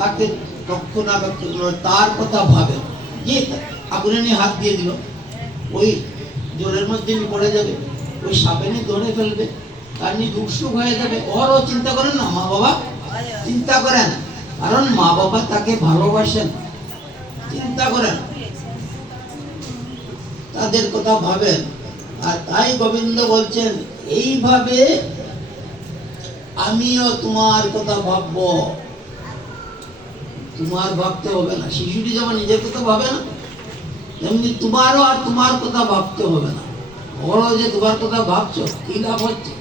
তাকে রক্ষণাবেক্ষণ করে তার কথা ভাবে। যে আগুনে নিয়ে হাত দিয়ে দিল। ওই জোরের মধ্যে নিয়ে পড়ে যাবে। ওই সাপে নিয়ে ধরে ফেলবে। তার নিয়ে দুঃসুখ হয়ে যাবে। ওরও চিন্তা করেন না, মা বাবা। চিন্তা করেন। কারণ মা বাবা তাকে ভালোবাসেন। চিন্তা করেন। তাদের কথা ভাবেন। আর তাই গোবিন্দ বলছেন, এইভাবে আমিও তোমার কথা ভাববো। তোমার ভাবতে হবে না। শিশুটি যেমন নিজের কথা ভাবে না তেমনি তোমারও আর তোমার কথা ভাবতে হবে না। বলো যে তোমার কথা ভাবছ কি লাভ হচ্ছে?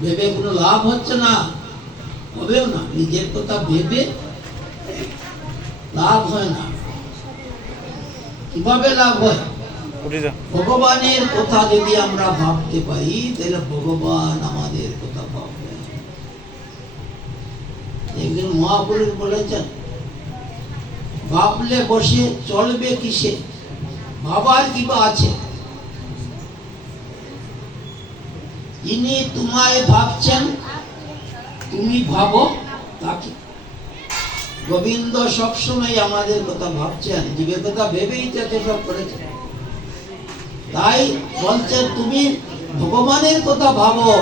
ভেবে কোনো লাভ হচ্ছে না? হবেও না। নিজের কথা ভেবে লাভ হয় না। কীভাবে লাভ হয়? ভগবানের কথা যদি আমরা ভাবতে পারি তাহলে ভগবান আমাদের কথা ভাববে। মহাপুরুষ বলেছেন বসে চলবে কিসে? আছে? ইনি তোমায় ভাবছেন, তুমি ভাবো তাকে। গোবিন্দ সবসময় আমাদের কথা ভাবছেন জীবের কথা ভেবেই তাকে সব করেছেন। তাই বলছেন, তুমি ভগবানের কথা ভাবো।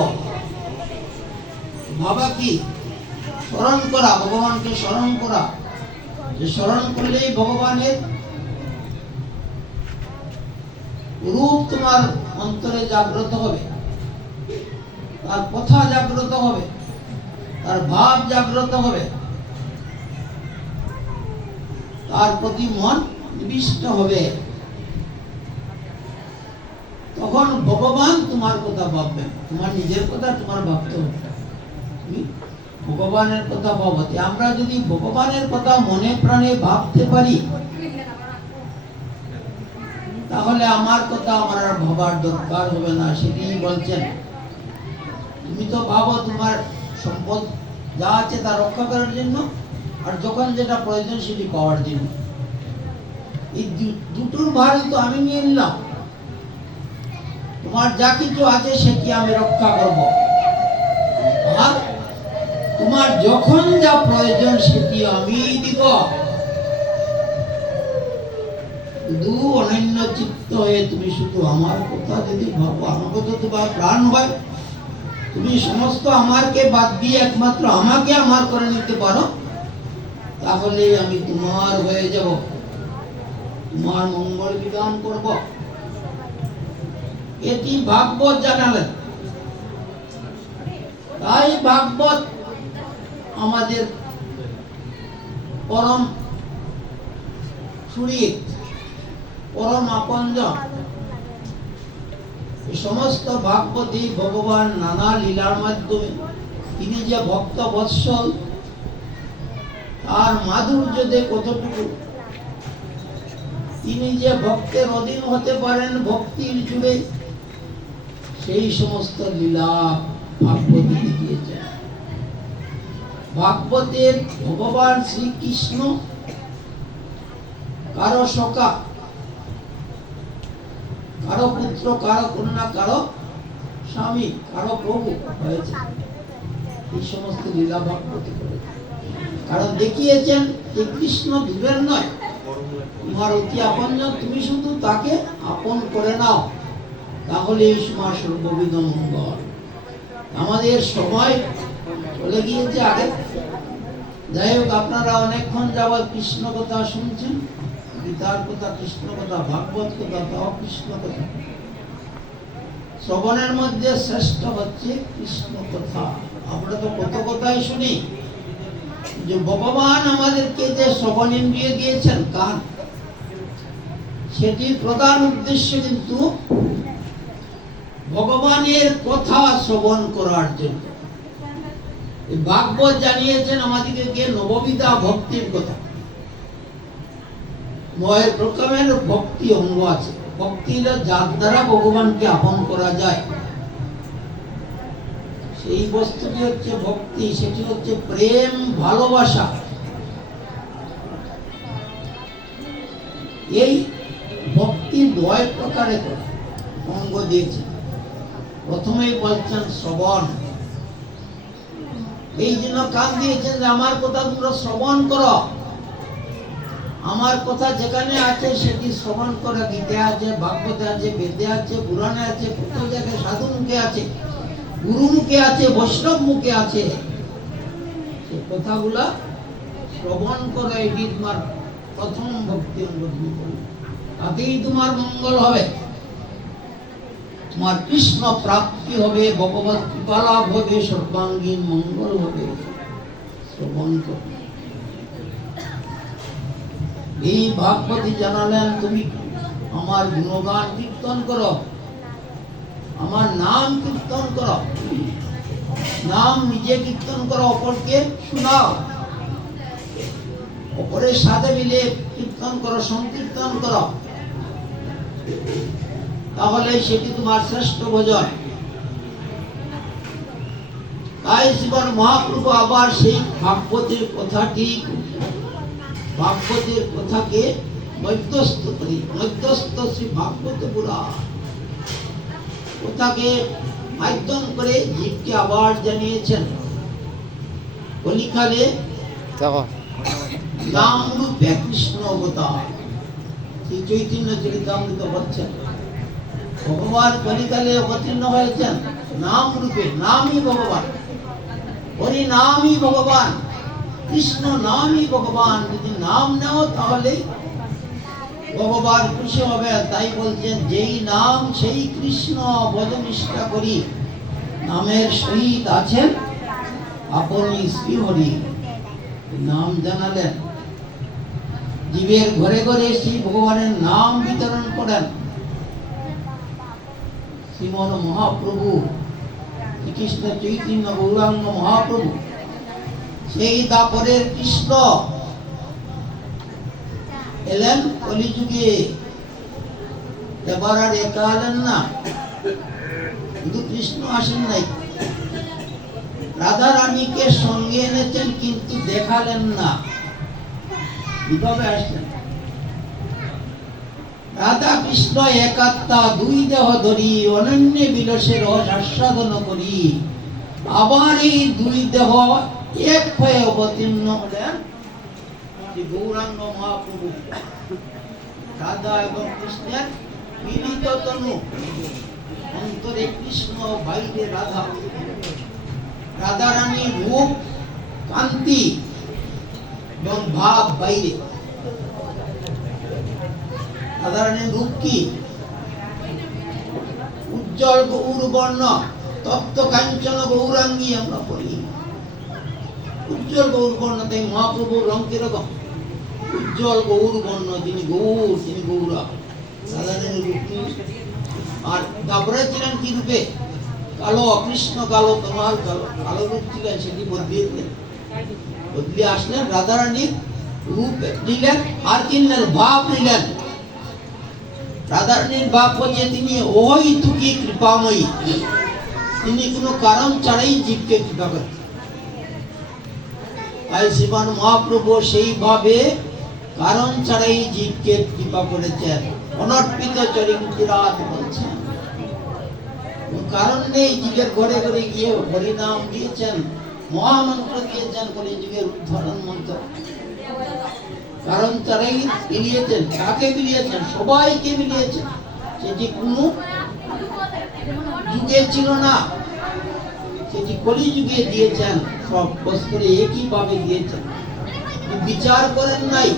ভাবা কি? স্মরণ করা, ভগবানকে স্মরণ করা। যে স্মরণ করলেই ভগবানের রূপ তোমার অন্তরে জাগ্রত হবে। তার কথা জাগ্রত হবে। তার ভাব জাগ্রত হবে। তার প্রতি মন নিবিষ্ট হবে। তখন ভগবান তোমার কথা ভাববেন। তোমার নিজের কথা তোমার ভাবতে হবে। ভগবানের কথা ভাবতে, আমরা যদি ভগবানের কথা মনে প্রাণে ভাবতে পারি, তাহলে আমার কথা আমার আর ভাবার দরকার হবে না সেটি বলছেন। তুমি তো ভাবো তোমার সম্পদ যা আছে তা রক্ষা করার জন্য, আর যখন যেটা প্রয়োজন সেটি পাওয়ার জন্য। এই দুটোর ভারই তো আমি নিয়ে নিলাম। তোমার যা কিছু আছে সেটি আমি রক্ষা করব। তোমার যখন যা প্রয়োজন সেটি আমি দিব। শুধু অনন্য চিত্ত হয়ে তুমি শুধু আমার কথা যদি ভাবো, আমাকে তো তোমার প্রাণ হয়। তুমি সমস্ত আমারকে বাদ দিয়ে একমাত্র আমাকে আমার করে নিতে পারো তাহলে আমি তোমার হয়ে যাব। তোমার মঙ্গল বিধান করব। এটি ভাগবত জানালেন তাই ভাগবত আমাদের পরম সুরিত পরম আপনজন। সমস্ত ভাগবতী ভগবান নানা লীলার মাধ্যমে তিনি যে ভক্ত বৎসল, তার মাধুর্য যে কতটুকু? তিনি যে ভক্তের অধীন হতে পারেন ভক্তির জুড়ে, সেই সমস্ত লীলা ভাগবতী। ভাগবতের ভগবান শ্রীকৃষ্ণ কারও সকা কারও পুত্র, কারও কন্যা, কারও স্বামী, কারও প্রভু হয়েছে। এই সমস্ত লীলা ভাগবতী কারণ দেখিয়েছেন যে কৃষ্ণ দূরের নয়। তোমার অতি আপনজন, তুমি শুধু তাকে আপন করে নাও। তাহলে এই সময় সর্ববিধ মঙ্গল। আমাদের সময় গিয়েছে আগে। যাই হোক, আপনারা অনেকক্ষণ যাবৎ কৃষ্ণ কথা শুনছেন গীতার কথা কৃষ্ণ কথা, ভাগবত কথা, তাও কৃষ্ণ কথা। শ্রবণের মধ্যে শ্রেষ্ঠ হচ্ছে কৃষ্ণ কথা। আমরা তো কত কথাই শুনি, যে ভগবান আমাদেরকে যে শ্রবণ ইন্দ্রিয় দিয়েছেন কান সেটির প্রধান উদ্দেশ্য কিন্তু ভগবানের কথা শ্রবণ করার জন্য। এই ভাগবত জানিয়েছেন আমাদেরকে নববিধা ভক্তির কথা। নয় ভক্তি অঙ্গ আছে। ভক্তি হলো যার দ্বারা ভগবানকে আপন করা যায়। সেই বস্তুটি হচ্ছে ভক্তি, সেটি হচ্ছে প্রেম, ভালোবাসা। এই ভক্তি নয় প্রকারে করে। অঙ্গ দিয়েছে। প্রথমেই বলছেন শ্রবণ। এই জন্য কান দিয়েছেন যে, আমার কথা তোমরা শ্রবণ করো। আমার কথা যেখানে আছে সেটি শ্রবণ করা। গীতে আছে, ভাগবতে আছে, বেদে আছে, পুরাণে আছে প্রত্যেক জায়গায় সাধু মুখে আছে গুরু মুখে আছে বৈষ্ণব মুখে আছে। সেই কথাগুলা শ্রবণ করো, এটি তোমার প্রথম ভক্তি তুমি তাতেই তোমার মঙ্গল হবে। তোমার কৃষ্ণ প্রাপ্তি হবে, ভগবত কৃপা লাভ হবে, সর্বাঙ্গীন মঙ্গল হবে। শ্রবণ এই ভাগবতী জানালেন, তুমি আমার গুণগান কীর্তন করো, আমার নাম কীর্তন করো, নাম নিজে কীর্তন করো, অপরকে শোনাও। অপরের সাথে মিলে কীর্তন করো, সংকীর্তন করো। তাহলে সেটি তোমার শ্রেষ্ঠ ভোজন। তাই শ্রীমান মহাপ্রভু আবার সেই ভাগবতের কথাটি ভাগবতের কথাকে মধ্যস্থ করি মধ্যস্থ শ্রী ভাগবত কথাকে মাধ্যম করে জীবকে আবার জানিয়েছেন। কলিকালে নাম রূপে কৃষ্ণ অবতার শ্রী চৈতন্য চরিতামৃত বলছেন ভগবান কলিকালে অবতীর্ণ হয়েছেন। নাম রূপে, নামই ভগবান। হরি নামই ভগবান, কৃষ্ণ নামই ভগবান। যদি নাম নেও তাহলে ভগবান খুশি হবে তাই বলছেন, যেই নাম সেই কৃষ্ণ বদনিষ্ঠা করি। নামের সহিত আছেন আপনি শ্রীহরি নাম জানালেন। জীবের ঘরে ঘরে শ্রী ভগবানের নাম বিতরণ করেন। শ্রীমন মহাপ্রভু, শ্রীকৃষ্ণ চৈতন্য গৌরাঙ্গ মহাপ্রভু, সেই দাপরের কৃষ্ণ এলেন কলিযুগে। এবার আর একা এলেন না। শুধু কৃষ্ণ আসেন নাই। রাধা রানীকে সঙ্গে এনেছেন, কিন্তু দেখালেন না। কীভাবে আসলেন? রাধা কৃষ্ণ একাত্মা দুই দেহ ধরি, অনন্য বিলসে রস আস্বাদন করি। আবার এই দুই দেহ এক হয়ে অবতীর্ণ হলেন গৌরাঙ্গ মহাপ্রভু। রাধা এবং কৃষ্ণের মিলিত তনু। অন্তরে কৃষ্ণ, বাইরে রাধা। রাধা রাধারানীর রূপ, কান্তি এবং ভাব বাইরে। রাধারানীর রূপ কি? উজ্জ্বল গৌর বর্ণ, তপ্ত কাঞ্চন গৌরাঙ্গী আমরা বলি উজ্জ্বল গৌর বর্ণ তাই মহাপ্রভুর রং কীরকম উজ্জ্বল গৌর বর্ণ তিনি গৌর তিনি গৌরা রাধারানীর রূপ কি? আর তারপরে ছিলেন কি রূপে? কালো, কৃষ্ণ কালো তোমার কালো। কালো রূপ ছিলেন, সেটি বদলিয়ে দিলেন। বদলে আসলেন, রাধারানীর রূপ নিলেন আর কিনলেন ভাব নিলেন রাধারানীর ভাব হচ্ছে তিনি ওই তুকি কৃপাময়ী। তিনি কোনো কারণ ছাড়াই জীবকে কৃপা করেন। তাই শ্রীমান মহাপ্রভু সেইভাবে কারণ ছাড়াই জীবকে কৃপা করেছেন। অনর্পিত চরিত্রাত বলছেন কারণ নেই জীবের ঘরে ঘরে গিয়ে হরিনাম দিয়েছেন, মহামন্ত্র দিয়েছেন কলিযুগের উদ্ধারণ মন্ত্র। কারণ তারাই মিলিয়েছেন কাকে মিলিয়েছেন, সবাইকে মিলিয়েছেন। সেটি কোনো যুগে ছিল না। সেটি কলি যুগে দিয়েছেন, সব বস্তুরে একই ভাবে দিয়েছেন বিচার করেন নাই।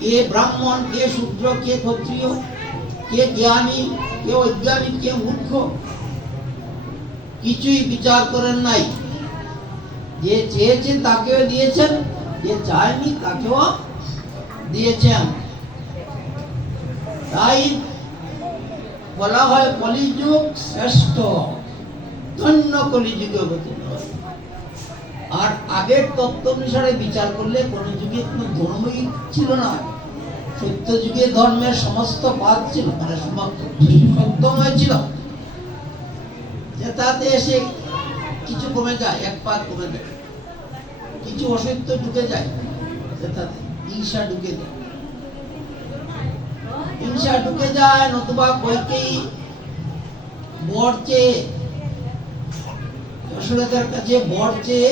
কে ব্রাহ্মণ, কে শূদ্র, কে ক্ষত্রিয়, কে জ্ঞানী, কে অজ্ঞানী, কে মূর্খ, কিছুই বিচার করেন নাই। যে চেয়েছেন তাকেও দিয়েছেন। যে চায়নি তাকেও দিয়েছেন। তাই বলা হয় কলিযুগ শ্রেষ্ঠ, ধন্য কলিযুগে আর আগের তত্ত্ব অনুসারে বিচার করলে কোন যুগে কোনো ধর্মই ছিল না। সত্য যুগে ধর্মের সমস্ত পাত ছিল মানে সমস্ত সত্যময় ছিল। যে তাতে এসে কিছু কমে যায়, এক পাত কমে যায়। কিছু অসত্য ঢুকে যায় ঈর্ষা ঢুকে যায়। হিংসা ঢুকে যায়, নতুবা কইকেই বর চেয়ে কাছে বর চেয়ে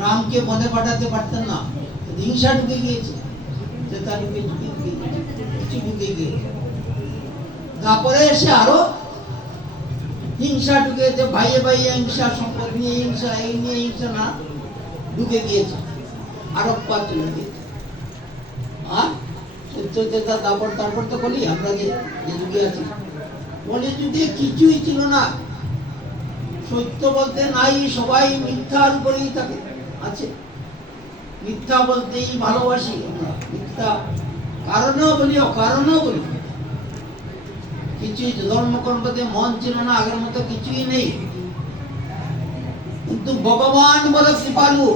রামকে পাঠাতে পারতেন না। হিংসা ঢুকে গিয়েছে ঢুকে ঢুকে কিছু ঢুকে গিয়েছে তারপরে এসে আরও হিংসা ঢুকেছে ভাইয়ে ভাইয়ে হিংসা, সম্পদ নিয়ে হিংসা, এই নিয়ে হিংসা, না। ঢুকে গিয়েছে। আরব পা চলে গিয়েছে আর সত্যতা তারপর তারপর তো বলি, আমরা যে যুগে আছি। বলে যুগে কিছুই ছিল না। সত্য বলতে নাই, সবাই মিথ্যার উপরেই থাকে। আছে। মিথ্যা বলতেই ভালোবাসি আমরা। মিথ্যা কারণেও বলি, অকারণেও বলি। কিছুই ধর্মকর্মতে মন ছিল না, আগের মতো কিছুই নেই। কিন্তু ভগবান বড় কৃপালু।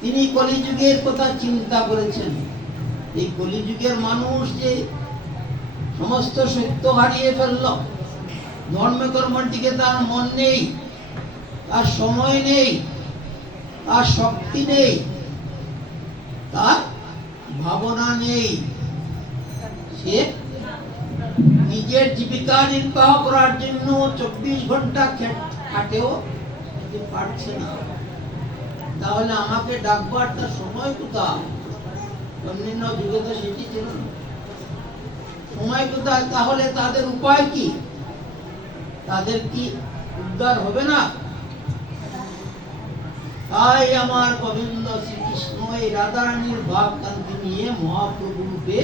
তিনি কলিযুগের কথা চিন্তা করেছেন। এই কলিযুগের মানুষ যে সমস্ত সত্য হারিয়ে ফেলল, ধর্মকর্মের দিকে তার মন নেই, তার সময় নেই, তার শক্তি নেই, তার ভাবনা নেই। সে নিজের জীবিকা নির্বাহ করার জন্য চব্বিশ ঘণ্টা খাটেও কিন্তু পারছে না। তাহলে আমাকে ডাকবার তার সময় কোথায়? সেটি ছিল না। সময় কোথায়? তাহলে তাদের উপায় কি? তাদের কি উদ্ধার হবে না? তাই আমার গোবিন্দ শ্রীকৃষ্ণ এই রাধারানীর ভাব কান্তি নিয়ে মহাপ্রভু রূপে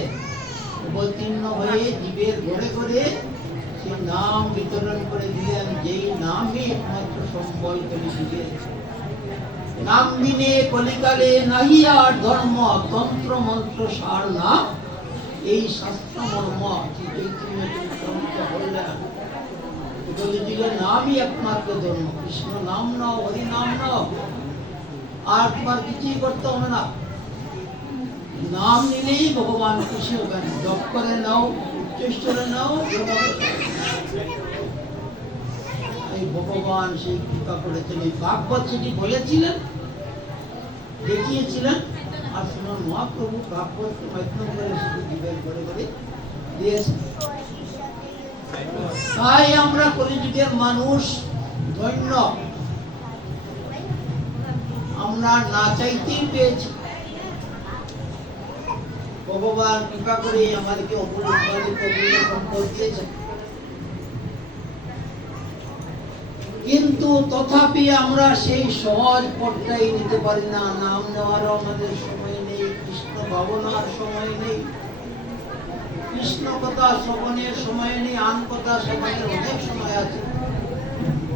অবতীর্ণ হয়ে জীবের ঘরে ঘরে নাম বিতরণ করে দিলেন যেই নামই একমাত্র সম্বল করে দিলেন নাম বিনে কলিকালে নাহি আর ধর্ম, তন্ত্র, মন্ত্র সার না এই শাস্ত্র, মর্ম কলিযুগের নামই একমাত্র ধর্ম, কৃষ্ণ নাম নাও, হরি নাম নাও, আর তোমার কিছুই করতে হবে না। নাম নিলেই ভগবান খুশি জপ করে নাও নাও। এই ভগবান সেই কৃপা করেছেন। এই ভাগবত সেটি বলেছিলেন, দেখিয়েছিলেন, আর শুনুন, মহাপ্রভু মাধ্যম করে করে করে দিয়েছেন তাই আমরা কলিযুগের মানুষ ধন্য। আমরা না চাইতেই পেয়েছি। ভগবান কৃপা করে আমাদেরকে অপরিবর্তন সম্পদ দিয়েছেন। কিন্তু তথাপি আমরা সেই সহজ পথটাই নিতে পারি না। নাম নেওয়ারও আমাদের সময় নেই, কৃষ্ণ ভাবনার সময় নেই। কৃষ্ণ কথা শ্রবণের সময় নেই, আন কথা শ্রবণের অনেক সময় আছে।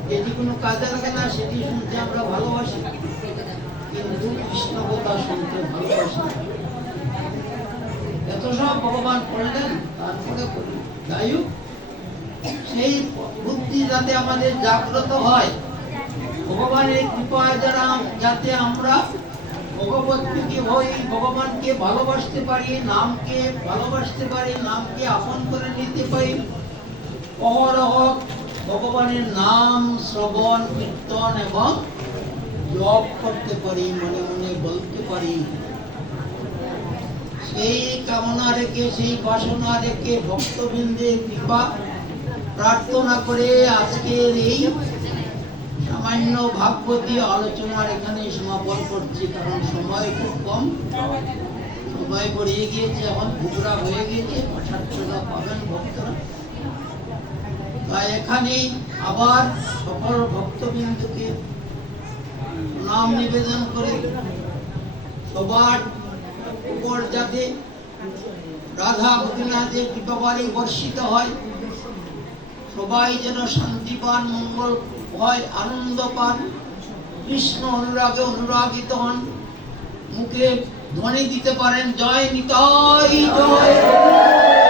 যেটি কোনো কাজে লাগে না, সেটি শুনতে আমরা ভালোবাসি। কিন্তু কৃষ্ণ কথা শুনতে ভালোবাসি এত সব ভগবান করলেন, তারপরে করি। যাই হোক সেই বুদ্ধি যাতে আমাদের জাগ্রত হয়। ভগবানের কৃপায় যারা যাতে আমরা ভগবতকে হই, ভগবানকে ভালোবাসতে পারি, নামকে ভালোবাসতে পারি, নামকে আপন করে নিতে পারি। অহরহ ভগবানের নাম শ্রবণ, কীর্তন এবং জপ করতে পারি, মনে মনে বলতে পারি। সেই কামনা রেখে, সেই বাসনা রেখে ভক্তবৃন্দের কৃপা প্রার্থনা করে আজকের এই সামান্য ভাগবতী আলোচনার এখানে সমাপন করছি, কারণ সময় খুব কম। সময় গড়িয়ে গিয়েছে, এখন ভুগরা হয়ে গিয়েছে পাঠাচ্ছরা পাবেন ভক্তরা। তাই এখানে আবার সকল ভক্তবিন্দুকে নাম নিবেদন করে সবার উপর যাতে রাধা গোপীনাথের কৃপাবাড়ি বর্ষিত হয়। সবাই যেন শান্তি পান, মঙ্গল হয় আনন্দ পান। কৃষ্ণ অনুরাগে অনুরাগিত হন। মুখে ধ্বনি দিতে পারেন, জয় নিতাই, জয়।